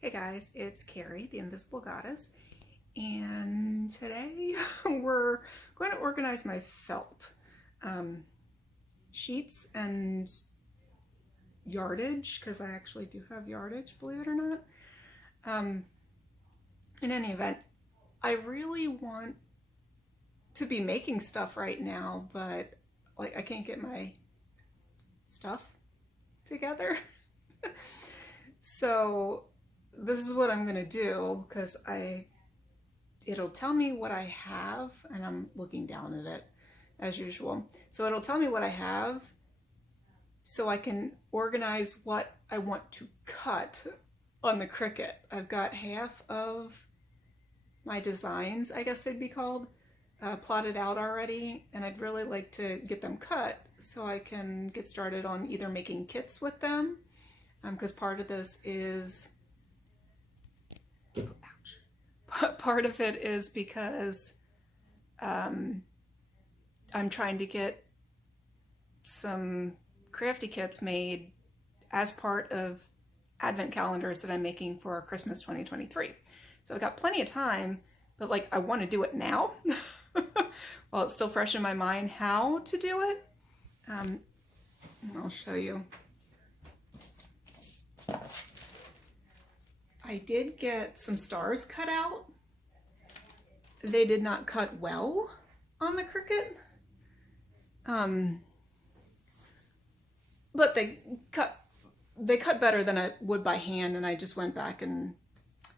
Hey guys, it's Carrie, the Invisible Goddess, and today we're going to organize my felt sheets and yardage, because I actually do have yardage, believe it or not. In any event, I really want to be making stuff right now, but like I can't get my stuff together. So this is what I'm gonna do, because it'll tell me what I have, and I'm looking down at it as usual. So it'll tell me what I have so I can organize what I want to cut on the Cricut. I've got half of my designs, I guess they'd be called, plotted out already, and I'd really like to get them cut so I can get started on either making kits with them, because part of this is part of it is because I'm trying to get some crafty kits made as part of advent calendars that I'm making for Christmas 2023. So I've got plenty of time, but like I want to do it now while it's still fresh in my mind how to do it. And I'll show you. I did get some stars cut out. They did not cut well on the Cricut. But they cut better than I would by hand, and I just went back and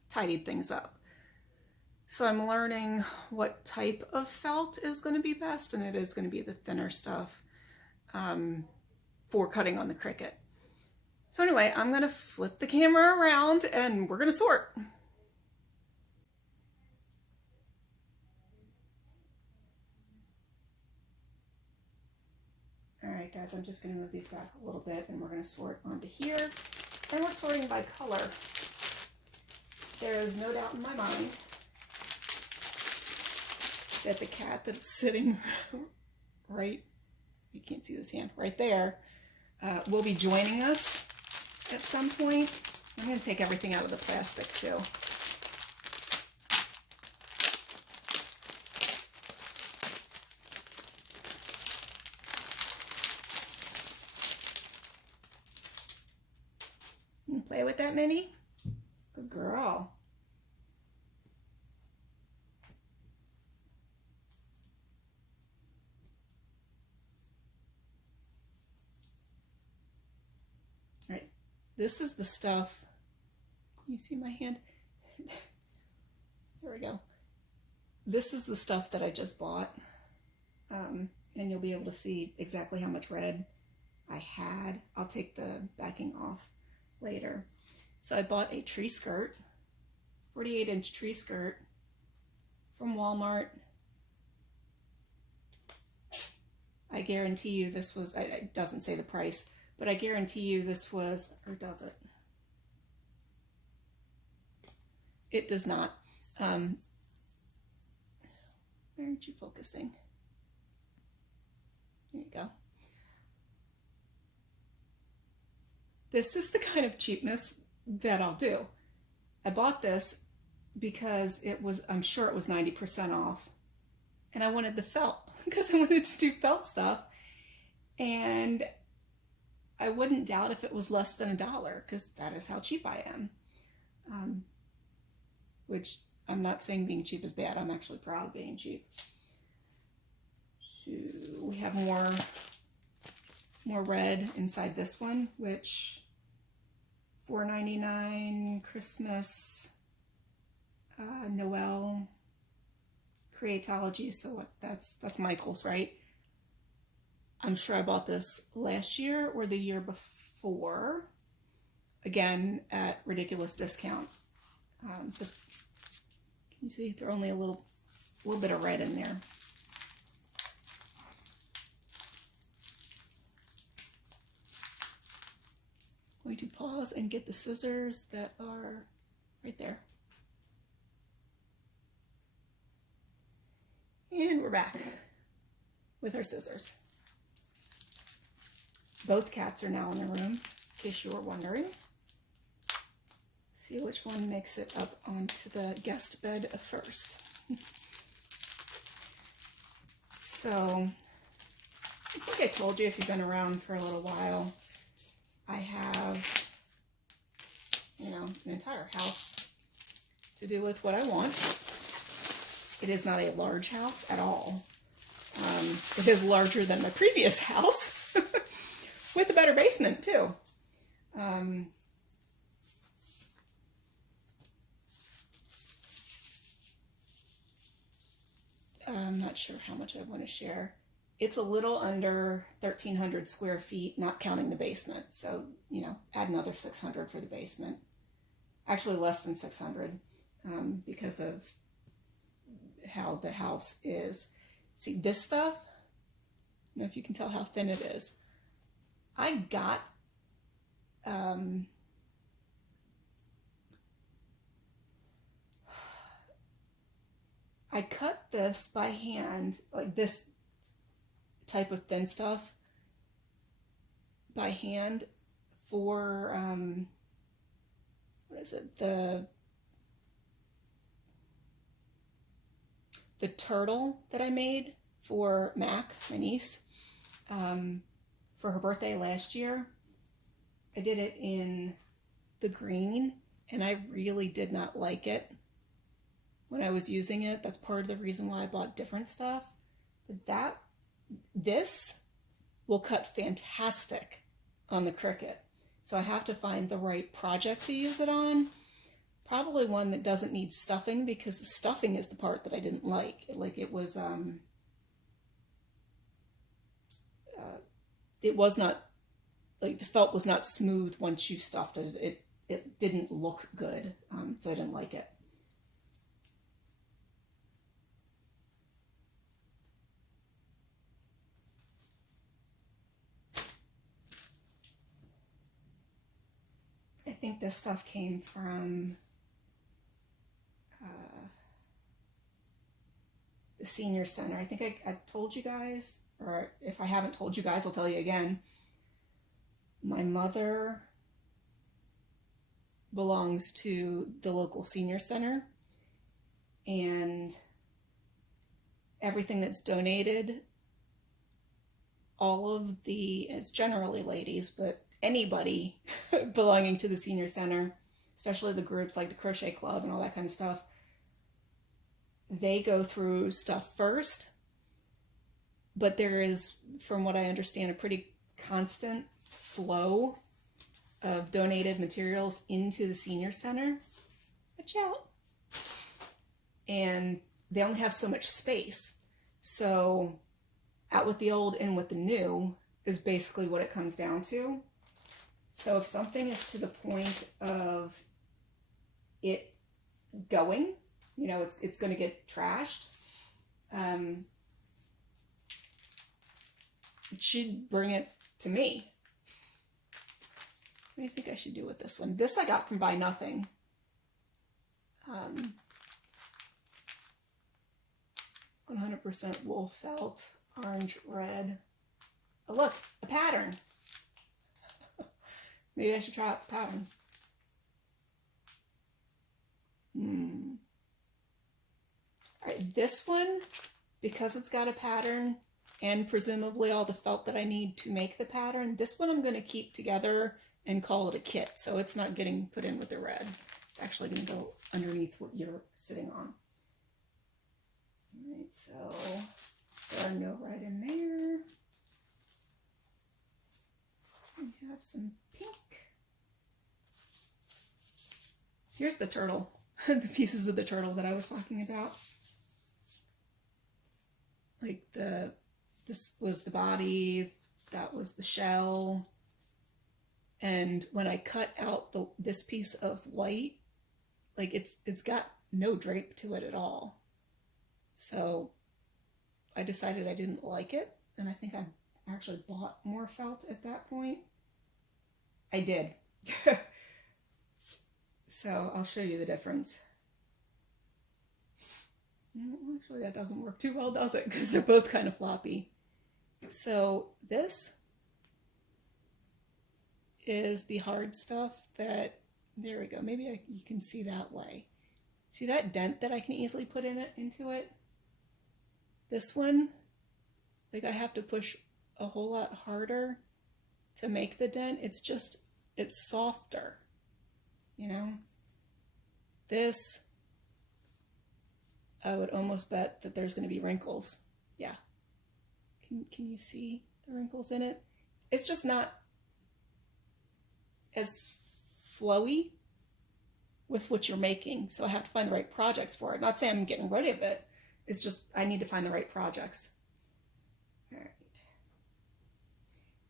tidied things up. So I'm learning what type of felt is going to be best, and it is going to be the thinner stuff for cutting on the Cricut. So anyway, I'm going to flip the camera around and we're going to sort. All right, guys, I'm just going to move these back a little bit and we're going to sort onto here. And we're sorting by color. There is no doubt in my mind that the cat that's sitting right, you can't see this hand, right there, will be joining us at some point. I'm going to take everything out of the plastic too. You play with that, Minnie? Good girl. All right, this is the stuff. You see my hand? There we go. This is the stuff that I just bought. And you'll be able to see exactly how much red I had. I'll take the backing off later. So I bought a tree skirt, 48-inch tree skirt from Walmart. I guarantee you this was, it doesn't say the price, but I guarantee you this was, or does it? It does not. Where aren't you focusing? There you go. This is the kind of cheapness that I'll do. I bought this because it was, I'm sure it was 90% off. And I wanted the felt because I wanted to do felt stuff. And I wouldn't doubt if it was less than $1, because that is how cheap I am. Which I'm not saying being cheap is bad. I'm actually proud of being cheap. So we have more red inside this one, which $4.99 Christmas, Noel, Creatology. So that's Michael's, right? I'm sure I bought this last year or the year before, again at ridiculous discount. But can you see they're only a little bit of red in there. I'm going to pause and get the scissors that are right there. And we're back with our scissors. Both cats are now in the room, in case you were wondering. see which one makes it up onto the guest bed first. So, I think I told you if you've been around for a little while, I have, you know, an entire house to do with what I want. It is not a large house at all. It is larger than my previous house with a better basement too. I'm not sure how much I want to share. It's a little under 1,300 square feet, not counting the basement. So, you know, add another 600 for the basement. Actually less than 600 because of how the house is. See, this stuff, I don't know if you can tell how thin it is. I got I cut this by hand, like this type of thin stuff by hand for, what is it, the turtle that I made for Mac, my niece, for her birthday last year. I did it in the green, and I really did not like it when I was using it. That's part of the reason why I bought different stuff. But this will cut fantastic on the Cricut. So I have to find the right project to use it on. Probably one that doesn't need stuffing, because the stuffing is the part that I didn't like. It was not, like the felt was not smooth once you stuffed it. It didn't look good, so I didn't like it. I think this stuff came from the senior center. I think I told you guys, or if I haven't told you guys, I'll tell you again. My mother belongs to the local senior center, and everything that's donated, all of it's generally ladies, but anybody belonging to the senior center, especially the groups like the crochet club and all that kind of stuff, they go through stuff first. But there is, from what I understand, a pretty constant flow of donated materials into the senior center. Watch out. And they only have so much space. So out with the old, in with the new is basically what it comes down to. So if something is to the point of it going, you know, it's going to get trashed, she'd bring it to me. What do you think I should do with this one? This I got from Buy Nothing. 100% wool felt, orange, red. Oh look, a pattern. Maybe I should try out the pattern. Alright, this one, because it's got a pattern and presumably all the felt that I need to make the pattern, this one I'm going to keep together and call it a kit. So it's not getting put in with the red. It's actually going to go underneath what you're sitting on. Alright, so there are no red in there. We have some pink. Here's the turtle, the pieces of the turtle that I was talking about. Like this was the body, that was the shell. And when I cut out this piece of white, like it's got no drape to it at all. So I decided I didn't like it, and I think I actually bought more felt at that point. I did. So I'll show you the difference. Actually, that doesn't work too well, does it? Because they're both kind of floppy. So this is the hard stuff that There we go. Maybe you can see that way. See that dent that I can easily put into it? This one, like I have to push a whole lot harder to make the dent. It's softer, you know? This, I would almost bet that there's going to be wrinkles. Yeah. Can you see the wrinkles in it? It's just not as flowy with what you're making. So I have to find the right projects for it. Not saying I'm getting rid of it. It's just I need to find the right projects. All right.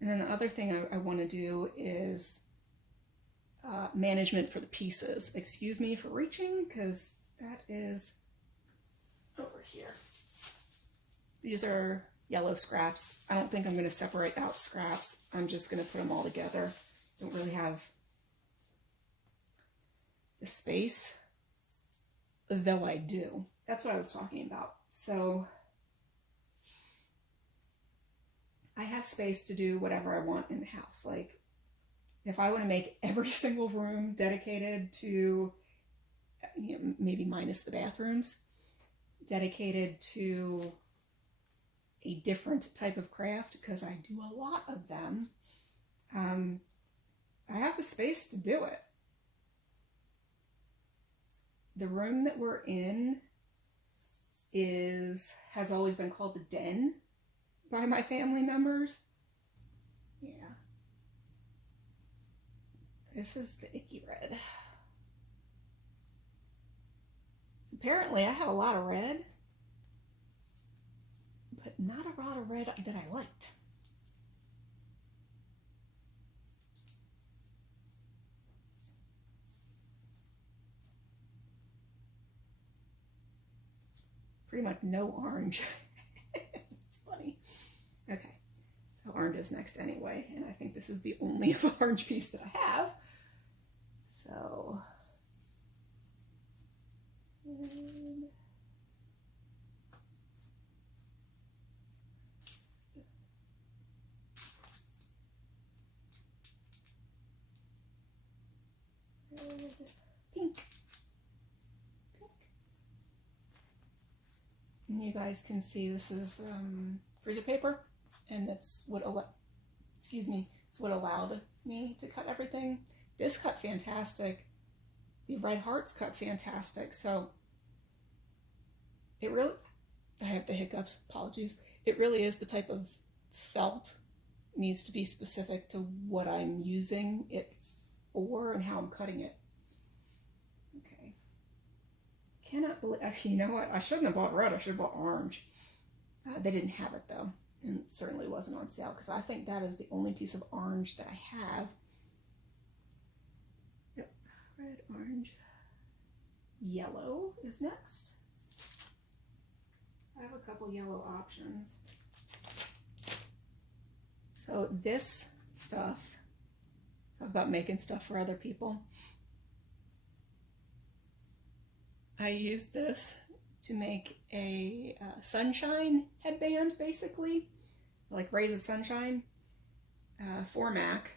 And then the other thing I want to do is management for the pieces. Excuse me for reaching, because that is over here. These are yellow scraps. I don't think I'm going to separate out scraps. I'm just going to put them all together. Don't really have the space, though I do. That's what I was talking about. So I have space to do whatever I want in the house. Like if I want to make every single room dedicated to, you know, maybe minus the bathrooms, dedicated to a different type of craft, because I do a lot of them, I have the space to do it. The room that we're in has always been called the den by my family members. Yeah. This is the icky red. So apparently I have a lot of red, but not a lot of red that I liked. Pretty much no orange. It's funny. Okay, so orange is next anyway, and I think this is the only orange piece that I have. So, pink. And you guys can see this is freezer paper, and that's what it's what allowed me to cut everything. This cut fantastic. The red hearts cut fantastic. So it really, I have the hiccups, apologies. It really is the type of felt, needs to be specific to what I'm using it for and how I'm cutting it. Okay. Cannot believe, actually, you know what? I shouldn't have bought red, I should have bought orange. They didn't have it though, and it certainly wasn't on sale, because I think that is the only piece of orange that I have. Yep, red, orange. Yellow is next. I have a couple yellow options. So this stuff, talk about making stuff for other people. I used this to make a sunshine headband, basically, like rays of sunshine, for Mac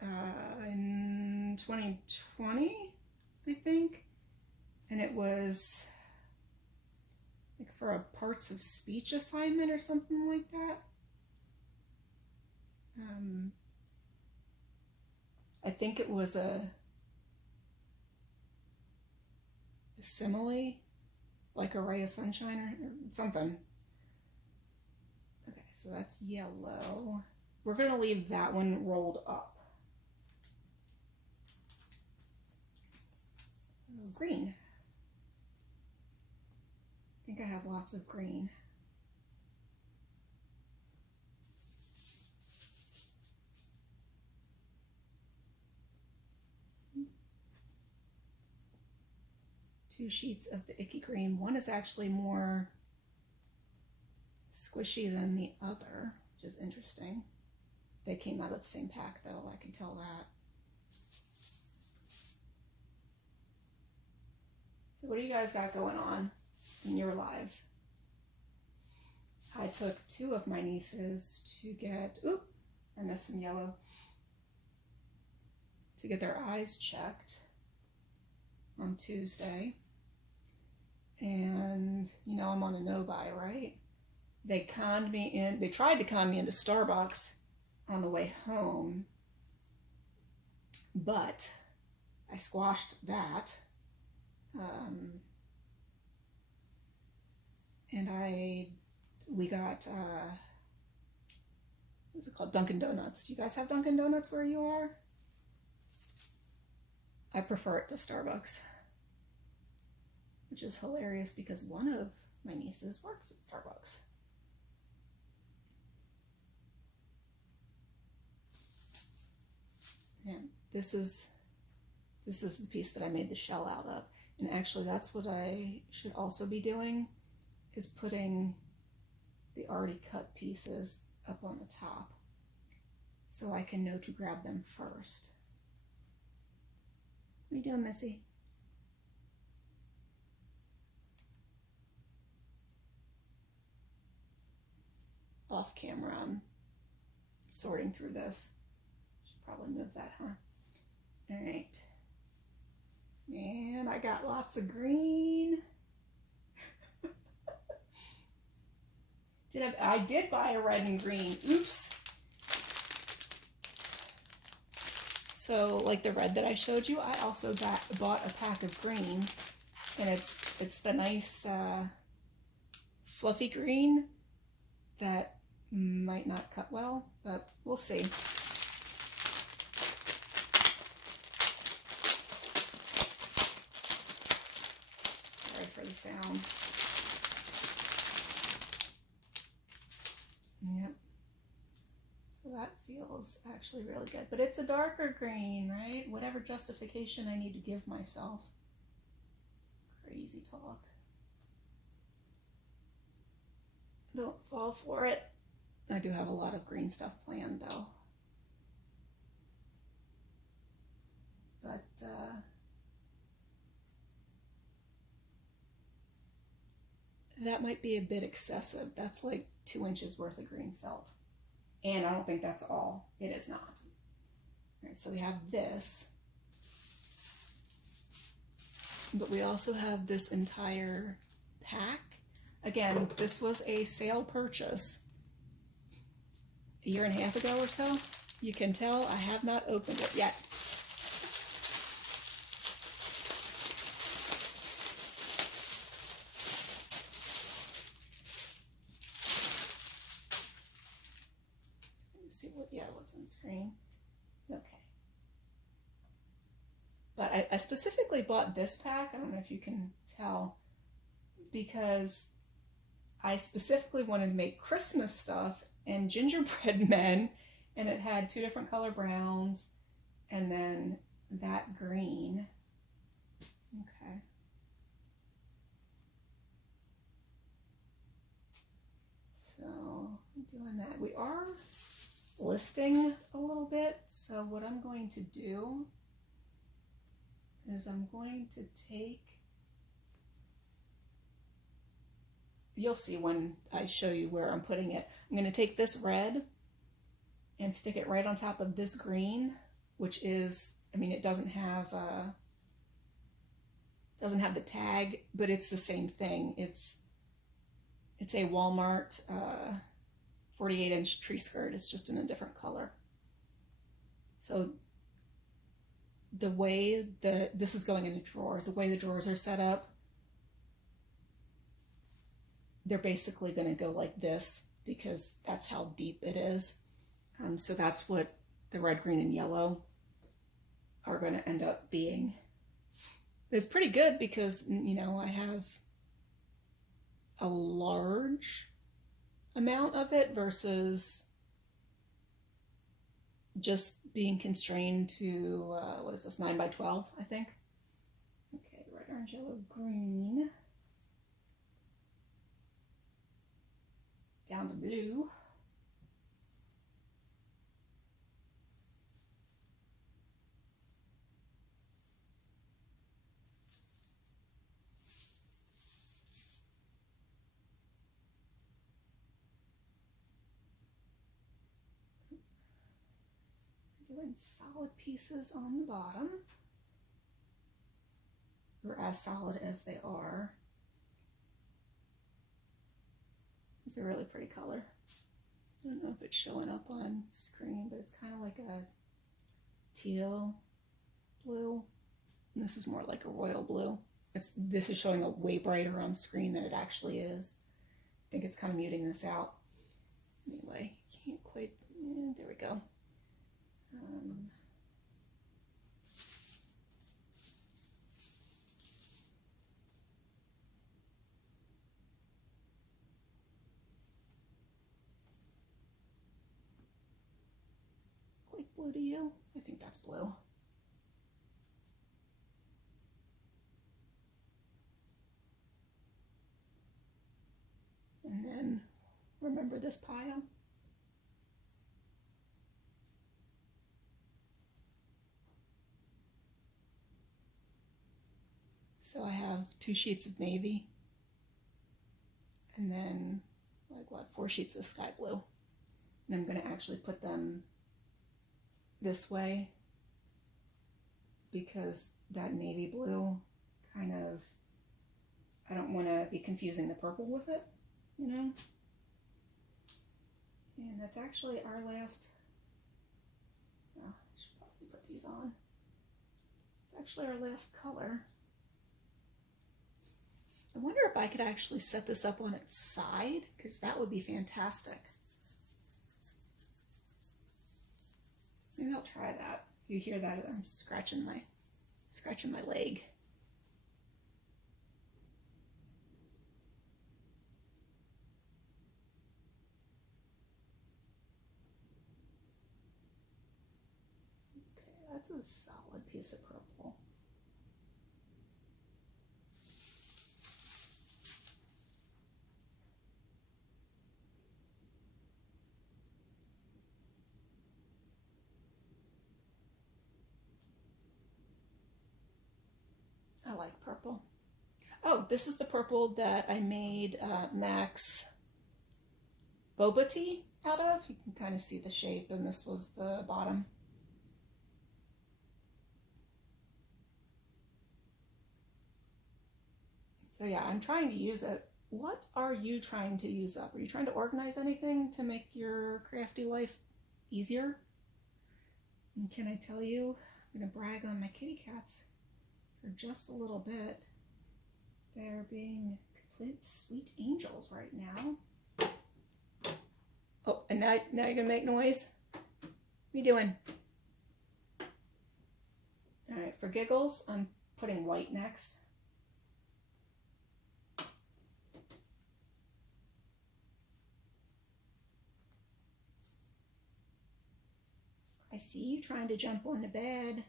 in 2020, I think. And it was like for a parts of speech assignment or something like that. I think it was a simile, like a ray of sunshine or something. Okay, so that's yellow. We're going to leave that one rolled up. Green. I think I have lots of green. Two sheets of the icky green. One is actually more squishy than the other, which is interesting. They came out of the same pack though, I can tell that. So what do you guys got going on in your lives? I took two of my nieces to get, I missed some yellow, to get their eyes checked on Tuesday. And, you know, I'm on a no-buy, right? They conned me in, they tried to con me into Starbucks on the way home, but I squashed that. And we got, what's it called? Dunkin' Donuts. Do you guys have Dunkin' Donuts where you are? I prefer it to Starbucks, which is hilarious because one of my nieces works at Starbucks. And this is the piece that I made the shell out of. And actually that's what I should also be doing, is putting the already cut pieces up on the top so I can know to grab them first. What are you doing, Missy? Off camera, I'm sorting through this. Should probably move that, huh? All right. And I got lots of green. I did buy a red and green. Oops. So like the red that I showed you, I also bought a pack of green, and it's the nice fluffy green that might not cut well, but we'll see. Sorry for the sound. Yep. So that feels actually really good, but it's a darker green, right? Whatever justification I need to give myself. Crazy talk. Don't fall for it. I do have a lot of green stuff planned though. But that might be a bit excessive. That's like 2 inches worth of green felt. And I don't think that's all. It is not. All right, so we have this. But we also have this entire pack. Again, this was a sale purchase a year and a half ago or so. You can tell I have not opened it yet. Let's see what's on the screen. Okay. But I specifically bought this pack, I don't know if you can tell, because I specifically wanted to make Christmas stuff and gingerbread men, and it had 2 different color browns and then that green. Okay. So I'm doing that. We are listing a little bit, so what I'm going to do is I'm going to take, you'll see when I show you where I'm putting it. I'm going to take this red and stick it right on top of this green, which is, I mean, it doesn't have the tag, but it's the same thing. It's a Walmart 48-inch tree skirt. It's just in a different color. So the way this is going in a drawer, the way the drawers are set up, they're basically going to go like this because that's how deep it is. So that's what the red, green, and yellow are going to end up being. It's pretty good because, you know, I have a large amount of it versus just being constrained to, what is this, 9 by 12, I think. Okay, red, orange, yellow, green. Down to blue. Doing and solid pieces on the bottom, or as solid as they are. It's a really pretty color. I don't know if it's showing up on screen, but it's kind of like a teal blue. And this is more like a royal blue. This is showing up way brighter on screen than it actually is. I think it's kind of muting this out. Anyway, can't quite, there we go. Like blue to you? I think that's blue. And then remember this pile? So I have 2 sheets of navy, and then like what, 4 sheets of sky blue. And I'm going to actually put them this way because that navy blue kind of, I don't want to be confusing the purple with it, you know? And that's actually our last, oh, I should probably put these on. It's actually our last color. I wonder if I could actually set this up on its side, because that would be fantastic. Maybe I'll try that. You hear that? I'm scratching my leg. Okay, that's a solid piece of purple. I like purple. Oh, this is the purple that I made Max boba tea out of. You can kind of see the shape, and this was the bottom. So yeah, I'm trying to use it. What are you trying to use up? Are you trying to organize anything to make your crafty life easier? And can I tell you, I'm going to brag on my kitty cats for just a little bit. They're being complete sweet angels right now. Oh, and now you're going to make noise? What are you doing? All right, for giggles, I'm putting white next. I see you trying to jump on the bed.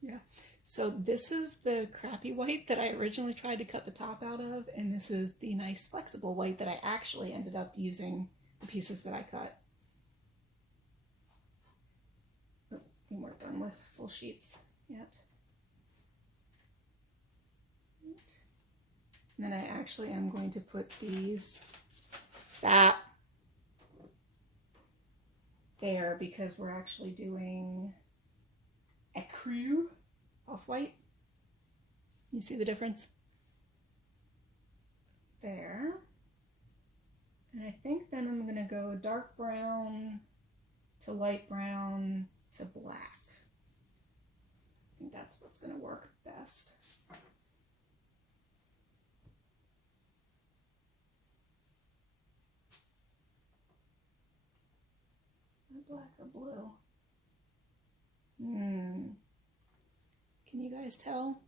Yeah, so this is the crappy white that I originally tried to cut the top out of, and this is the nice flexible white that I actually ended up using the pieces that I cut. Oh, I think we're done with full sheets yet. And then I actually am going to put these there because we're actually doing ecru off-white. You see the difference? There. And I think then I'm going to go dark brown to light brown to black. I think that's what's going to work best. Black or blue? Can you guys tell?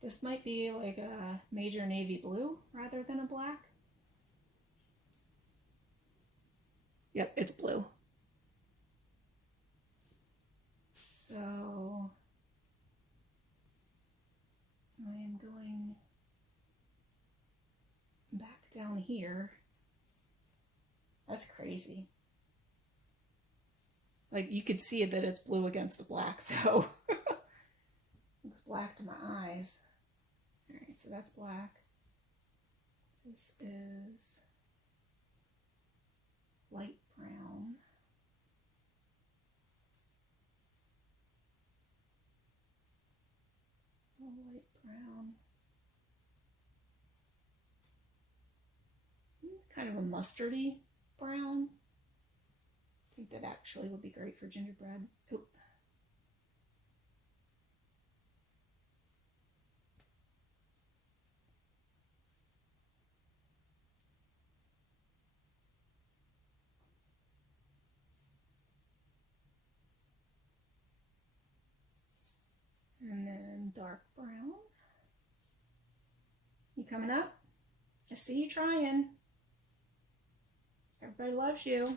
This might be like a major navy blue rather than a black. Yep, it's blue. So I am going back down here. That's crazy. Like, you could see that it's blue against the black, though. Looks black to my eyes. right, so that's black. This is light brown. Light brown. Kind of a mustardy brown. I think that actually would be great for gingerbread. Oop. And then dark brown. You coming up? I see you trying. Everybody loves you.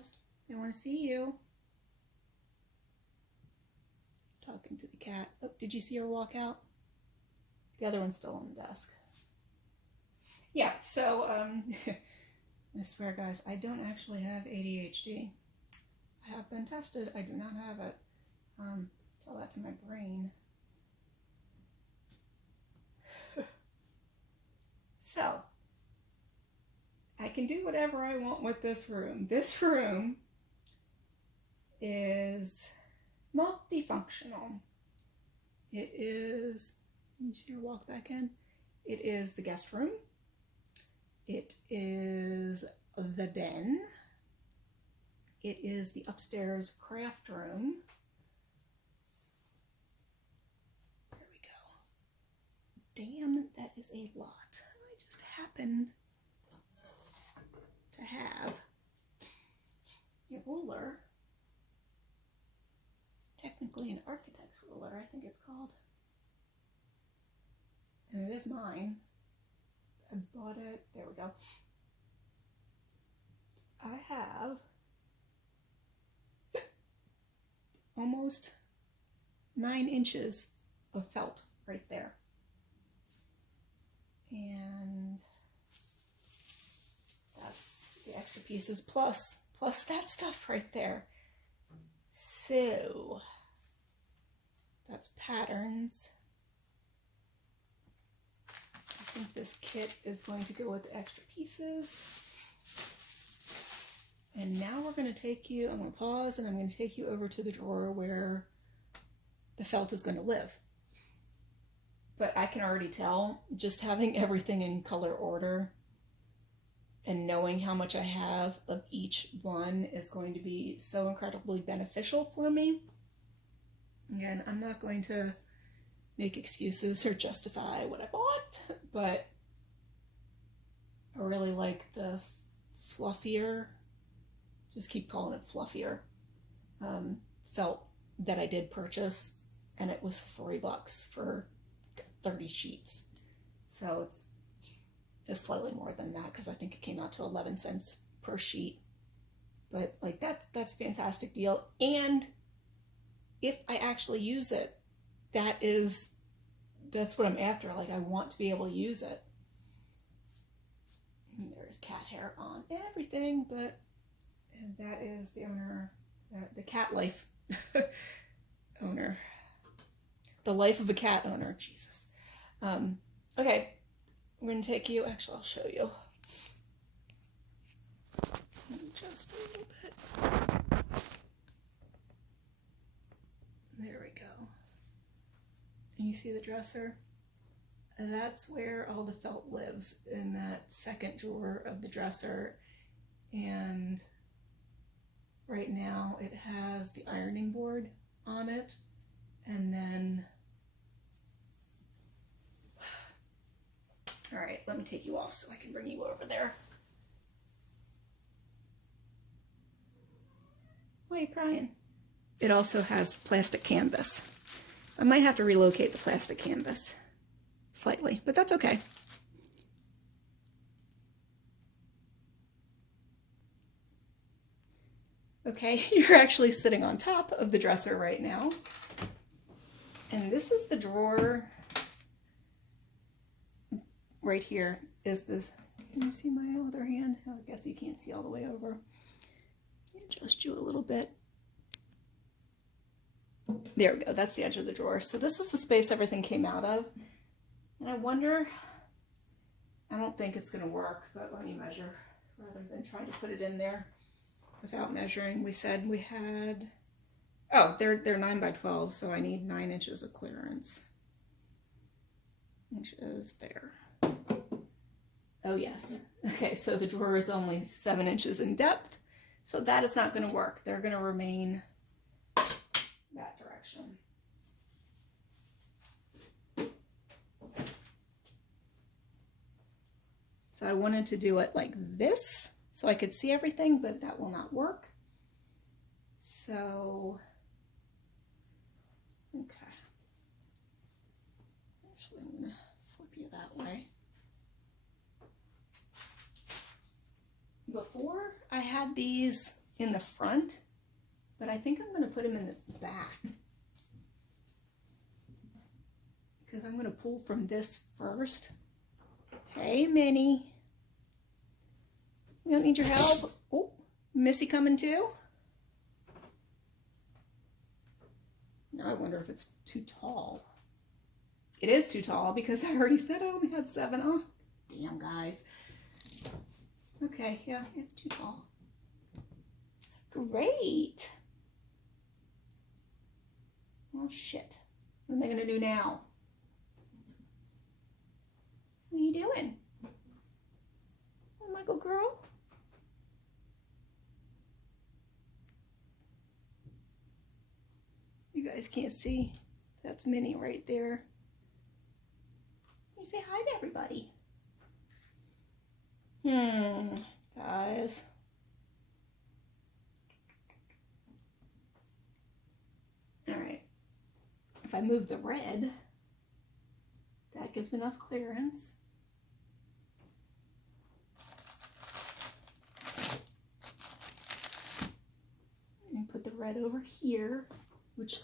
They want to see you. Talking to the cat. Oh, did you see her walk out? The other one's still on the desk. Yeah, so I swear guys, I don't actually have ADHD. I have been tested. I do not have it. Tell that to my brain. So, I can do whatever I want with this room. This room is multifunctional. It is, you see her walk back in? It is the guest room. It is the den. It is the upstairs craft room. There we go. Damn, that is a lot. I just happened to have a ruler, technically an architect's ruler, I think it's called, and it is mine. I bought it, there we go. I have almost 9 inches of felt right there, and that's the extra pieces plus that stuff right there. So that's patterns. I think this kit is going to go with the extra pieces. And now we're going to take you, I'm going to pause and I'm going to take you over to the drawer where the felt is going to live. But I can already tell, just having everything in color order and knowing how much I have of each one is going to be so incredibly beneficial for me. Again, I'm not going to make excuses or justify what I bought, but I really like the fluffier, just keep calling it fluffier, felt that I did purchase, and it was $40 for 30 sheets. So it's slightly more than that because I think it came out to 11 cents per sheet. But like that's a fantastic deal. And if I actually use it, that's what I'm after. Like I want to be able to use it. And there's cat hair on everything, but that is the owner, the cat life owner. The life of a cat owner, Jesus. Okay, I'm going to take you, actually I'll show you. Just a little bit. There we go. And you see the dresser? And that's where all the felt lives, in that second drawer of the dresser. And right now it has the ironing board on it. And then, all right, let me take you off so I can bring you over there. Why are you crying? It also has plastic canvas. I might have to relocate the plastic canvas slightly, but that's okay. Okay, you're actually sitting on top of the dresser right now. And this is the drawer. Right here is this. Can you see my other hand? I guess you can't see all the way over. Adjust you a little bit. There we go. That's the edge of the drawer. So this is the space everything came out of. And I wonder I don't think it's going to work, but let me measure rather than trying to put it in there without measuring. We said we had, oh, they're 9 by 12, so I need 9 inches of clearance. Which is there. Oh yes. Okay, so the drawer is only 7 inches in depth, so that is not going to work. They're going to remain that direction. So I wanted to do it like this so I could see everything, but that will not work. So, okay. Actually, I'm going to flip you that way. Before, I had these in the front, but I think I'm going to put them in the back. Because I'm going to pull from this first. Hey, Minnie. You don't need your help? Oh, Missy coming too? Now I wonder if it's too tall. It is too tall because I already said I only had 7. Oh, damn, guys. Okay, yeah, it's too tall. Great. Oh, shit. What am I going to do now? What are you doing? Oh, my good girl. You guys can't see. That's Minnie right there. You say hi to everybody. Guys. All right. If I move the red, that gives enough clearance. And put the red over here, which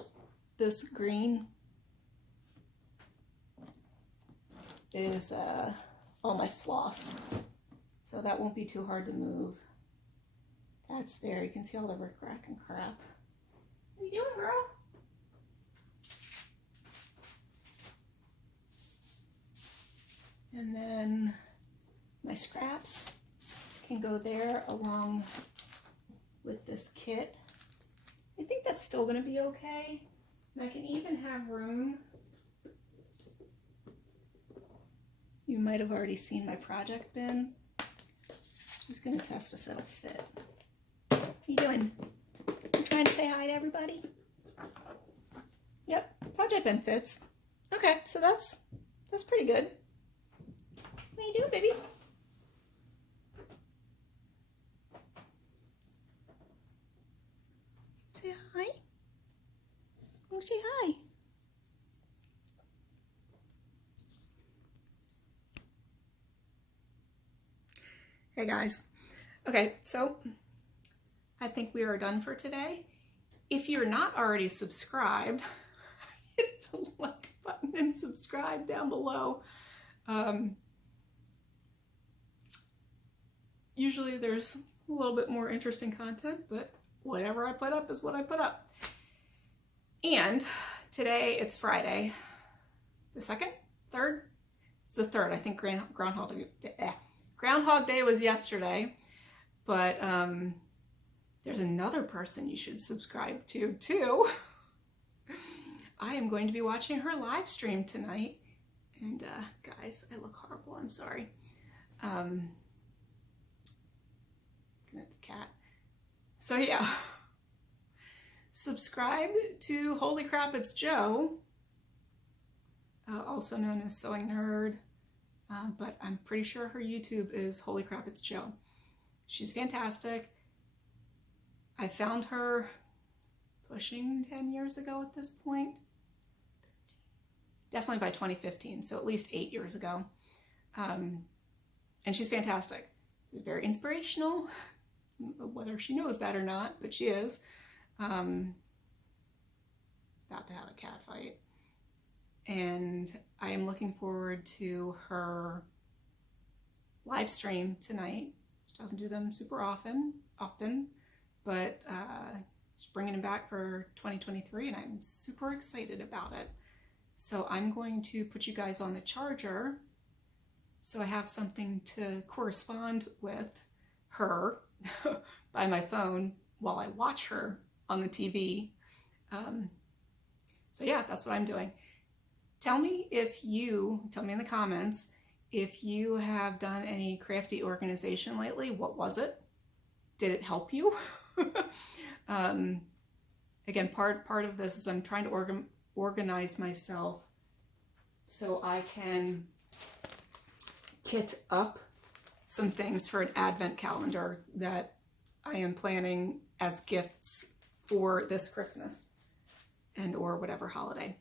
this green is all my floss. So that won't be too hard to move. That's there. You can see all the rickrack and crap. What are you doing, girl? And then my scraps can go there along with this kit. I think that's still going to be okay. And I can even have room. You might have already seen my project bin. Just going to test if it'll fit. What are you doing? You trying to say hi to everybody? Yep, project bin fits. Okay, so that's pretty good. What are you doing, baby? Say hi. Oh, say hi. Hey guys. Okay, so I think we are done for today. If you're not already subscribed, hit the like button and subscribe down below. Usually there's a little bit more interesting content, but whatever I put up is what I put up. And today it's Friday, the 2nd, 3rd? It's the 3rd. I think Groundhog Day was yesterday, but there's another person you should subscribe to too. I am going to be watching her live stream tonight. And guys, I look horrible. I'm sorry. Looking at the cat. So yeah, subscribe to Holy Crap It's Joe, also known as Sewing Nerd, but I'm pretty sure her YouTube is Holy Crap It's Joe. She's fantastic. I found her pushing 10 years ago at this point. Definitely by 2015, so at least 8 years ago. And she's fantastic. Very inspirational, whether she knows that or not, but she is. About to have a cat fight. And I am looking forward to her live stream tonight. She doesn't do them super often, but she's bringing them back for 2023, and I'm super excited about it. So I'm going to put you guys on the charger so I have something to correspond with her by my phone while I watch her on the TV. So yeah, that's what I'm doing. Tell me in the comments, if you have done any crafty organization lately. What was it? Did it help you? Again, part of this is I'm trying to organize myself so I can kit up some things for an advent calendar that I am planning as gifts for this Christmas and or whatever holiday.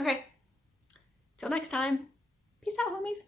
Okay, till next time. Peace out, homies.